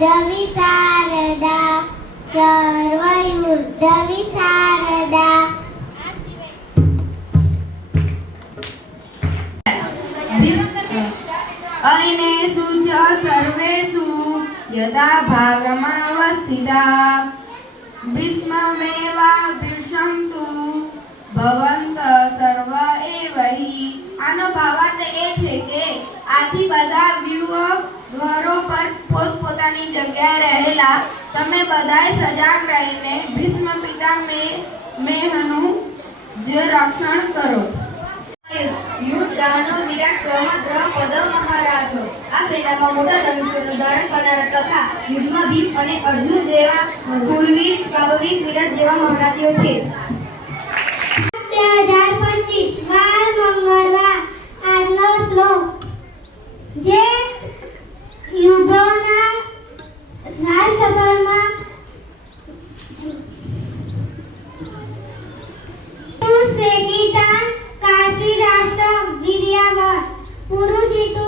विशारदा सर्वयुद्ध विशारदा अनेषु च सर्वेषु यदा भागमावस्थिता भीष्ममेवाभीषन्तु ભવંતઃ સર્વ એવ હિ। આનો ભાવાર્થ એ છે કે આથી બધા વ્યુહરો પર પોતપોતાની જગ્યાએ રહેલા તમે બધાએ સજાગ રહીને ભીષ્મ પિતામહનું જ રક્ષણ કરો। યુદ્ધ દાનવ વિરાટ દ્રૌપદ મહારાજો આ પેટામાં મોટા ધનુષ્યનું ધારણ કરનારા તથા યુદ્ધમાં ભીમ અને અર્જુન જેવા શૂરવીર કામવીર વિરાટ જેવા મહારાજીઓ છે। 2025 વાર મંગળવાર આજનો શ્લોક જે યુદ્ધોના રાજસભામાં ગીતા કાશી રાષ્ટ્ર વિદ્યાવર પુરુજીતુ